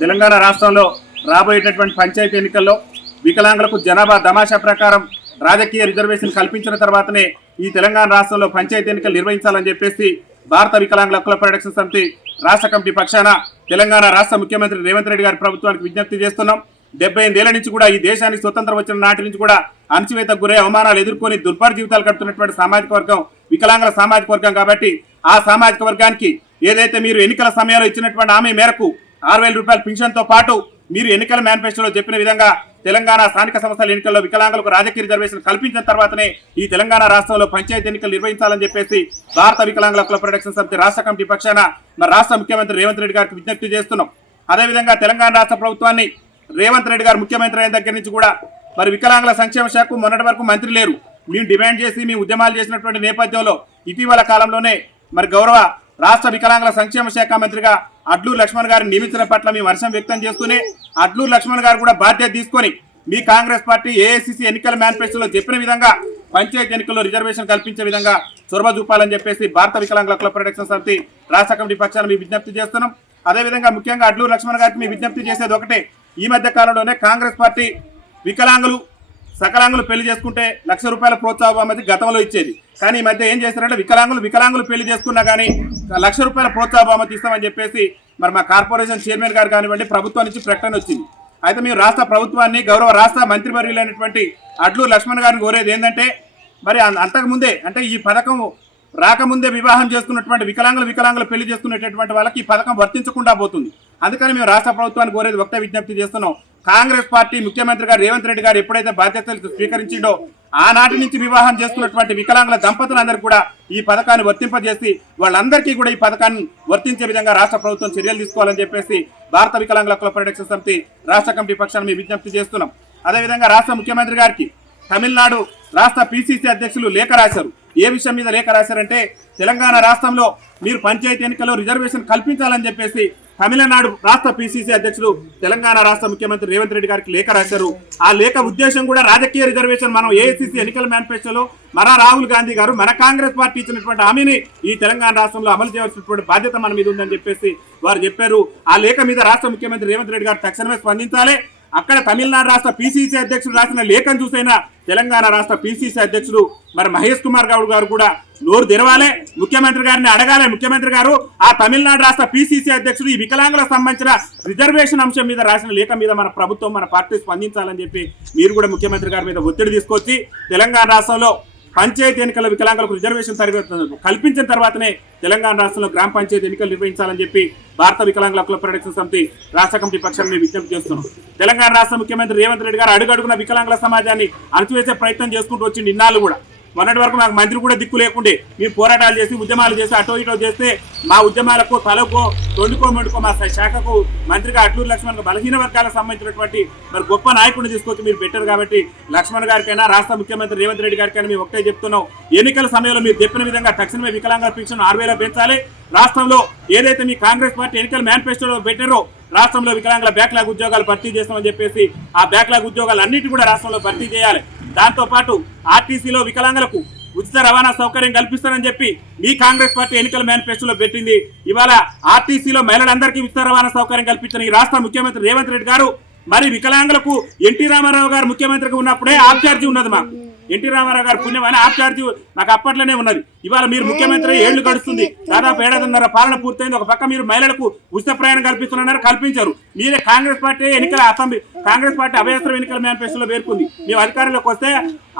తెలంగాణ రాష్ట్రంలో రాబోయేటటువంటి పంచాయతీ ఎన్నికల్లో వికలాంగులకు జనాభా తమాషా ప్రకారం రాజకీయ రిజర్వేషన్ కల్పించిన తర్వాతనే ఈ తెలంగాణ రాష్ట్రంలో పంచాయతీ ఎన్నికలు నిర్వహించాలని చెప్పేసి భారత వికలాంగుల హక్కుల పరిరక్షణ సమితి రాష్ట్ర కమిటీ పక్షాన తెలంగాణ రాష్ట్ర ముఖ్యమంత్రి రేవంత్ రెడ్డి గారి ప్రభుత్వానికి విజ్ఞప్తి చేస్తున్నాం. డెబ్బై ఎనిమిదేళ్ళ నుంచి కూడా ఈ దేశానికి స్వతంత్రం వచ్చిన నాటి నుంచి కూడా అణచివేతకు గురై అవమానాలు ఎదుర్కొని దుర్భర జీవితాలు గడుపుతున్నటువంటి సామాజిక వర్గం వికలాంగుల సామాజిక వర్గం కాబట్టి ఆ సామాజిక వర్గానికి ఏదైతే మీరు ఎన్నికల సమయంలో ఇచ్చినటువంటి హామీ మేరకు ఆరు వేల రూపాయల పింఛన్తో పాటు మీరు ఎన్నికల మేనిఫెస్టోలో చెప్పిన విధంగా తెలంగాణ స్థానిక సంస్థల ఎన్నికల్లో వికలాంగులకు రాజకీయ రిజర్వేషన్ కల్పించిన తర్వాతనే ఈ తెలంగాణ రాష్ట్రంలో పంచాయతీ ఎన్నికలు నిర్వహించాలని చెప్పేసి భారత వికలాంగుల కుల ప్రొడక్షన్ సమితి రాష్ట్ర కమిటీ పక్షాన మన రాష్ట్ర ముఖ్యమంత్రి రేవంత్ రెడ్డి గారికి విజ్ఞప్తి చేస్తున్నాం. అదేవిధంగా తెలంగాణ రాష్ట్ర ప్రభుత్వాన్ని రేవంత్ రెడ్డి గారు ముఖ్యమంత్రి అయిన దగ్గర నుంచి కూడా మరి వికలాంగుల సంక్షేమ శాఖకు మొన్నటి వరకు మంత్రి లేరు. మేము డిమాండ్ చేసి మేము ఉద్యమాలు చేసినటువంటి నేపథ్యంలో ఇటీవల కాలంలోనే మరి గౌరవ రాష్ట్ర వికలాంగుల సంక్షేమ శాఖ మంత్రిగా అడ్లూరు లక్ష్మణ్ గారిని నియమించిన పట్ల మేము హర్షం వ్యక్తం చేస్తూనే అడ్లూరు లక్ష్మణ్ గారు కూడా బాధ్యత తీసుకొని మీ కాంగ్రెస్ పార్టీ ఏఐసిసి ఎన్నికల మేనిఫెస్టోలో చెప్పిన విధంగా పంచాయతీ ఎన్నికల్లో రిజర్వేషన్ కల్పించే విధంగా చొరవ చూపాలని చెప్పేసి భారత వికలాంగుల క్లబ్ ప్రొటెక్షన్ సమితి రాష్ట్ర కమిటీ పక్షాన మీ విజ్ఞప్తి చేస్తున్నాం. అదేవిధంగా ముఖ్యంగా అడ్లూరు లక్ష్మణ్ గారికి మీ విజ్ఞప్తి చేసేది ఒకటే. ఈ మధ్య కాలంలోనే కాంగ్రెస్ పార్టీ వికలాంగులు సకలాంగులు పెళ్ళి చేసుకుంటే లక్ష రూపాయల ప్రోత్సాహం అనేది గతంలో ఇచ్చేది. కానీ ఈ మధ్య ఏం చేస్తారంటే వికలాంగులు వికలాంగులు పెళ్ళి చేసుకున్నా కానీ లక్ష రూపాయల ప్రోత్సాహ బహుమతి ఇస్తామని చెప్పేసి మరి మా కార్పొరేషన్ చైర్మన్ గారు కానివ్వండి ప్రభుత్వం నుంచి ప్రకటన వచ్చింది. అయితే మేము రాష్ట్ర ప్రభుత్వాన్ని గౌరవ రాష్ట్ర మంత్రివర్యులైనటువంటి అడ్లు లక్ష్మణ్ గారిని కోరేది ఏంటంటే మరి అంతకుముందే అంటే ఈ పథకం రాకముందే వివాహం చేసుకున్నటువంటి వికలాంగులు వికలాంగులు పెళ్ళి చేసుకునేటటువంటి వాళ్ళకి ఈ పథకం వర్తించకుండా పోతుంది. అందుకని మేము రాష్ట్ర ప్రభుత్వాన్ని కోరేది ఒకటే విజ్ఞప్తి చేస్తున్నాం. కాంగ్రెస్ పార్టీ ముఖ్యమంత్రి గారు రేవంత్ రెడ్డి గారు ఎప్పుడైతే బాధ్యతలు స్వీకరించిండో ఆనాటి నుంచి వివాహం చేసుకున్నటువంటి వికలాంగుల దంపతులందరూ కూడా ఈ పథకాన్ని వర్తింపజేసి వాళ్ళందరికీ కూడా ఈ పథకాన్ని వర్తించే విధంగా రాష్ట్ర ప్రభుత్వం చర్యలు తీసుకోవాలని చెప్పేసి భారత వికలాంగుల కుల పరిరక్షణ సమితి రాష్ట్ర కమిటీ పక్షాన్ని మేము విజ్ఞప్తి చేస్తున్నాం. అదేవిధంగా రాష్ట్ర ముఖ్యమంత్రి గారికి తమిళనాడు రాష్ట్ర పిసిసి అధ్యక్షులు లేఖ రాశారు. ఏ విషయం మీద లేఖ రాశారంటే తెలంగాణ రాష్ట్రంలో మీరు పంచాయతీ ఎన్నికల్లో రిజర్వేషన్ కల్పించాలని చెప్పేసి తమిళనాడు రాష్ట్ర పిసిసి అధ్యక్షులు తెలంగాణ రాష్ట్ర ముఖ్యమంత్రి రేవంత్ రెడ్డి గారికి లేఖ రాశారు. ఆ లేఖ ఉద్దేశం కూడా రాజకీయ రిజర్వేషన్. మనం ఏఐసిసి ఎన్నికల మేనిఫెస్టోలో మన రాహుల్ గాంధీ గారు మన కాంగ్రెస్ పార్టీ ఇచ్చినటువంటి హామీని ఈ తెలంగాణ రాష్ట్రంలో అమలు చేయాల్సినటువంటి బాధ్యత మన మీద ఉందని చెప్పేసి వారు చెప్పారు. ఆ లేఖ మీద రాష్ట్ర ముఖ్యమంత్రి రేవంత్ రెడ్డి గారు తక్షణమే స్పందించాలి. అక్కడ తమిళనాడు రాష్ట్ర పిసిసి అధ్యక్షుడు రాసిన లేఖను చూసైనా తెలంగాణ రాష్ట్ర పిసిసి అధ్యక్షుడు మరి మహేష్ కుమార్ గౌడ్ గారు కూడా నోరు తెరవాలే. ముఖ్యమంత్రి గారిని అడగాలి. ముఖ్యమంత్రి గారు ఆ తమిళనాడు రాష్ట్ర పిసిసి అధ్యక్షుడు ఈ వికలాంగులకు సంబంధించిన రిజర్వేషన్ అంశం మీద రాసిన లేఖ మీద మన ప్రభుత్వం మన పార్టీ స్పందించాలని చెప్పి మీరు కూడా ముఖ్యమంత్రి గారి మీద ఒత్తిడి తీసుకొచ్చి తెలంగాణ రాష్ట్రంలో పంచాయతీ ఎన్నికల వికలాంగులకు రిజర్వేషన్ తరగతి కల్పించిన తర్వాతనే తెలంగాణ రాష్ట్రంలో గ్రామ పంచాయతీ ఎన్నికలు నిర్వహించాలని చెప్పి భారత వికలాంగుల హక్కుల పరిరక్షణ సమితి రాష్ట్ర కమిటీ పక్షాన్ని విజ్ఞప్తి చేస్తున్నాం. తెలంగాణ రాష్ట్ర ముఖ్యమంత్రి రేవంత్ రెడ్డి గారు అడుగడుగున వికలాంగుల సమాజాన్ని అణచివేసే ప్రయత్నం చేసుకుంటూ వచ్చింది ఇన్నాళ్ళు కూడా. మొన్నటి వరకు మాకు మంత్రి కూడా దిక్కు లేకుండే. మీరు పోరాటాలు చేసి ఉద్యమాలు చేసి అటో ఇటో చేస్తే మా ఉద్యమాలకు తలకో తొండుకో మెండుకో మా శాఖకు మంత్రిగా అట్లూరు లక్ష్మణ్ బలహీన వర్గాలకు సంబంధించినటువంటి మరి గొప్ప నాయకుడిని తీసుకొచ్చి మీరు పెట్టారు కాబట్టి లక్ష్మణ్ గారికైనా రాష్ట్ర ముఖ్యమంత్రి రేవంత్ రెడ్డి గారికైనా మేము ఒకటే చెప్తున్నాం. ఎన్నికల సమయంలో మీరు చెప్పిన విధంగా తక్షణమే వికలాంగ పెన్షన్ ఆరు వేల పెంచాలి. రాష్ట్రంలో ఏదైతే మీ కాంగ్రెస్ పార్టీ ఎన్నికల మేనిఫెస్టోలో పెట్టారో రాష్ట్రంలో వికలాంగుల బ్యాక్లాగ్ ఉద్యోగాలు భర్తీ చేస్తామని చెప్పేసి ఆ బ్యాక్లాగ్ ఉద్యోగాలు అన్నిటి కూడా రాష్ట్రంలో భర్తీ చేయాలి. దాంతో పాటు ఆర్టీసీలో వికలాంగులకు ఉచిత రవాణా సౌకర్యం కల్పిస్తారని చెప్పి మీ కాంగ్రెస్ పార్టీ ఎన్నికల మేనిఫెస్టోలో పెట్టింది. ఇవాళ ఆర్టీసీలో మహిళలందరికీ ఉచిత రవాణా సౌకర్యం కల్పించిన ఈ రాష్ట్ర ముఖ్యమంత్రి రేవంత్ రెడ్డి గారు మరి వికలాంగులకు ఎన్టీ రామారావు గారు ముఖ్యమంత్రిగా ఉన్నప్పుడే ఆప్ ఉన్నది మాకు. ఎన్టీ రామారావు గారు పుణ్యం అని ఆప్ నాకు అప్పట్లోనే ఉన్నది. ఇవాళ మీరు ముఖ్యమంత్రి ఏళ్ళు గడుస్తుంది. దాదాపు ఏడాదిన్నర పాలన పూర్తయింది. ఒక పక్క మీరు మహిళలకు ఉచిత ప్రయాణం కల్పిస్తున్నారు కల్పించారు. మీరే కాంగ్రెస్ పార్టీ ఎన్నికల అసెంబ్లీ కాంగ్రెస్ పార్టీ అభ్యస్త్రం ఎన్నికల మేనిఫెస్టోలో పేర్కొంది. మేము అధికారంలోకి వస్తే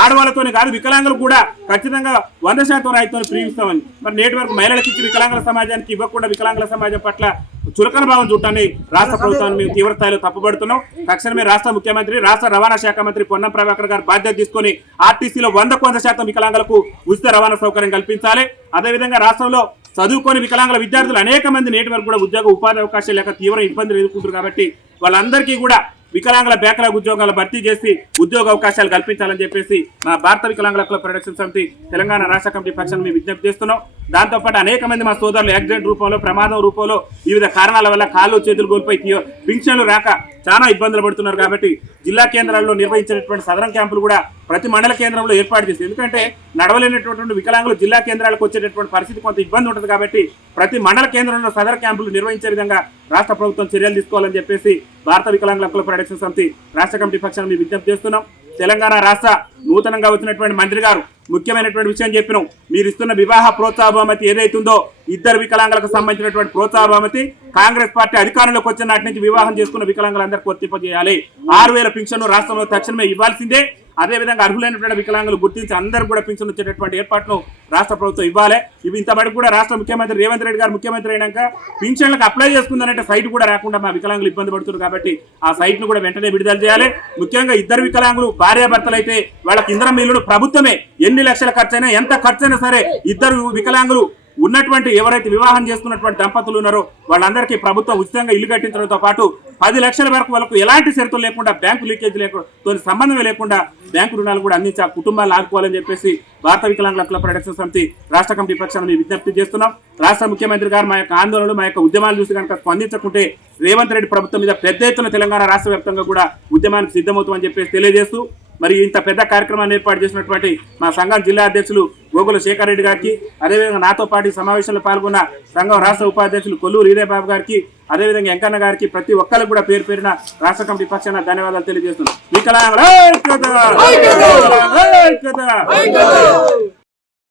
ఆడవాళ్ళతోనే కాదు వికలాంగులు కూడా ఖచ్చితంగా వంద శాతం రాయితో ప్రీవిస్తామని మరి నేటి వరకు మహిళలకు ఇచ్చి వికలాంగుల సమాజానికి ఇవ్వకుండా వికలాంగుల సమాజం పట్ల చులకన భావం చూడటాన్ని రాష్ట్ర ప్రభుత్వాన్ని మేము తీవ్ర స్థాయిలో తప్పుపడుతున్నాం. తక్షణమే రాష్ట్ర ముఖ్యమంత్రి రాష్ట్ర రవాణా శాఖ మంత్రి పొన్నం ప్రభాకర్ గారు బాధ్యత తీసుకొని ఆర్టీసీలో వందకు వంద శాతం వికలాంగులకు ఉచిత రవాణా సౌకర్యం కల్పించాలి. అదేవిధంగా రాష్ట్రంలో చదువుకొని వికలాంగుల విద్యార్థులు అనేక మంది నేటి వరకు కూడా ఉద్యోగ ఉపాధి అవకాశాలు లేక తీవ్ర ఇబ్బందులు ఎదుర్కొంటారు కాబట్టి వాళ్ళందరికీ కూడా వికలాంగుల బ్యాక్లాగ్ ఉద్యోగాలు భర్తీ చేసి ఉద్యోగ అవకాశాలు కల్పించాలని చెప్పేసి మా భారత వికలాంగుల క్లబ్ ప్రొడక్షన్ సమితి తెలంగాణ రాష్ట్ర కమిటీ పక్షాన్ని మేము విజ్ఞప్తి చేస్తున్నాం. దాంతోపాటు అనేక మంది మా సోదరులు యాక్సిడెంట్ రూపంలో ప్రమాదం రూపంలో వివిధ కారణాల వల్ల కాళ్ళు చేతులు కోల్పోయి తీయో పింఛన్లు రాక చాలా ఇబ్బందులు పడుతున్నారు కాబట్టి జిల్లా కేంద్రాల్లో నిర్వహించినటువంటి సదరం క్యాంపులు కూడా ప్రతి మండల కేంద్రంలో ఏర్పాటు చేసి ఎందుకంటే నడవలేనటువంటి వికలాంగులు జిల్లా కేంద్రాలకు వచ్చేటటువంటి పరిస్థితి కొంత ఇబ్బంది ఉంటుంది కాబట్టి ప్రతి మండల కేంద్రంలో సదర క్యాంపులు నిర్వహించే విధంగా రాష్ట్ర ప్రభుత్వం చర్యలు తీసుకోవాలని చెప్పేసి భారత వికలాంగుల హక్కుల ప్రొడక్షన్ సమితి రాష్ట్ర కమిటీ పక్షాన్ని విజ్ఞప్తి చేస్తున్నాం. తెలంగాణ రాష్ట్ర నూతనంగా వచ్చినటువంటి మంత్రి గారు ముఖ్యమైనటువంటి విషయం చెప్పినాం. మీరు ఇస్తున్న వివాహ ప్రోత్సాహ బహుమతి ఏదైతుందో ఇద్దరు వికలాంగులకు సంబంధించినటువంటి ప్రోత్సాహ బహుమతి కాంగ్రెస్ పార్టీ అధికారంలోకి వచ్చిన నాటి నుంచి వివాహం చేసుకున్న వికలాంగులందరికీ వర్తింపజేయాలి. ఆరు వేల పింఛను రాష్ట్రంలో తక్షణమే ఇవ్వాల్సిందే. అదేవిధంగా అర్హులైనటువంటి వికలాంగులు గుర్తించి అందరూ కూడా పింఛన్ వచ్చేటటువంటి ఏర్పాటును రాష్ట్ర ప్రభుత్వం ఇవ్వాలి. ఇవి ఇంతవరకు కూడా రాష్ట్ర ముఖ్యమంత్రి రేవంత్ రెడ్డి గారు ముఖ్యమంత్రి అయినాక పింఛన్లకు అప్లై చేసుకుందనంటే సైట్ కూడా రాకుండా మా వికలాంగులు ఇబ్బంది పడుతున్నారు కాబట్టి ఆ సైట్ను కూడా వెంటనే విడుదల చేయాలి. ముఖ్యంగా ఇద్దరు వికలాంగులు భార్యాభర్తలైతే వాళ్ళకి ఇంద్రం మిల్లుడు ప్రభుత్వమే ఎన్ని లక్షల ఖర్చైనా ఎంత ఖర్చైనా సరే ఇద్దరు వికలాంగులు ఉన్నటువంటి ఎవరైతే వివాహం చేసుకున్నటువంటి దంపతులు ఉన్నారో వాళ్ళందరికీ ప్రభుత్వం ఉచితంగా ఇల్లు కట్టించడంతో పాటు పది లక్షల వరకు వాళ్ళకు ఎలాంటి షరతులు లేకుండా బ్యాంకు లీకేజ్ లేకుండా సంబంధం లేకుండా బ్యాంకు రుణాలు కూడా అందించి ఆ కుటుంబాలు ఆదుకోవాలని చెప్పేసి భారత వికలాంగుల హక్కుల ప్రొడక్షన్ సమితి రాష్ట్ర కమిటీ పక్షాన్ని విజ్ఞప్తి చేస్తున్నాం. రాష్ట్ర ముఖ్యమంత్రి గారు మా యొక్క ఆందోళనలు మా యొక్క ఉద్యమాలు చూసి కనుక స్పందించకుంటే రేవంత్ రెడ్డి ప్రభుత్వం మీద పెద్ద ఎత్తున తెలంగాణ రాష్ట్ర వ్యాప్తంగా కూడా ఉద్యమానికి సిద్ధమవుతామని చెప్పేసి తెలియజేస్తూ మరి ఇంత పెద్ద కార్యక్రమాన్ని ఏర్పాటు చేసినటువంటి మా సంఘం జిల్లా అధ్యక్షులు గోకుల శేఖర్ రెడ్డి గారికి అదేవిధంగా నాతో పాటు సమావేశంలో పాల్గొన్న సంఘం రాష్ట్ర ఉపాధ్యక్షులు కొల్లూరు హీరేబాబు గారికి అదేవిధంగా వెంకన్న గారికి ప్రతి ఒక్కరికి కూడా పేరు పేరున రాష్ట్ర కమిటీ పక్షాన ధన్యవాదాలు తెలియజేస్తున్నాం వికలాంగుల